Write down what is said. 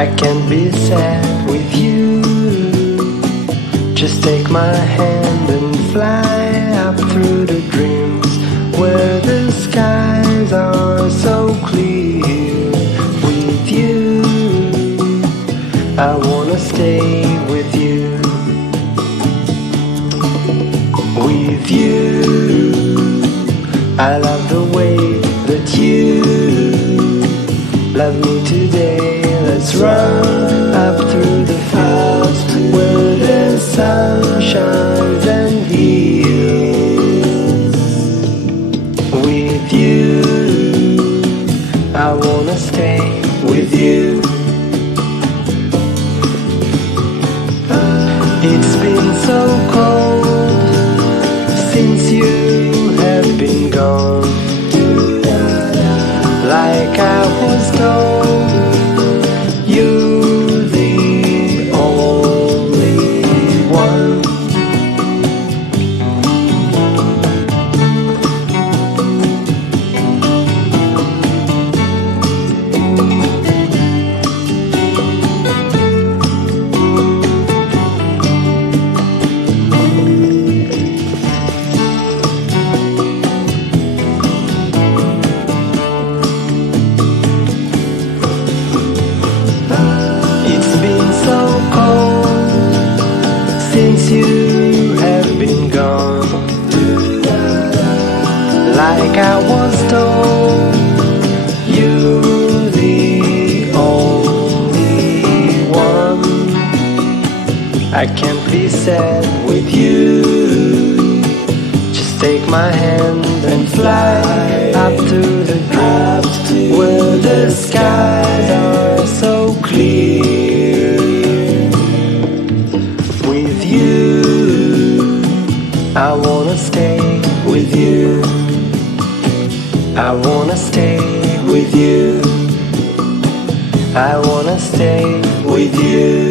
I can't be sad with you. Just take my hand and fly up through the dreams where the skies are so clear. With you, I wanna stay with you. With you, I love the way that you love me today. Let's run up through the fields where the sun shines and heals. With you, I wanna stay with you. It's been so cold since you have been gone. Like I was told, you're the only one. It's been so cold since you have been gone. Like I was told, you're the only one. I can't be sad with you. Just take my hand and fly up to the dreams where the skies are so clear. With you, I wanna stay with you. I wanna stay with you. I wanna stay with you.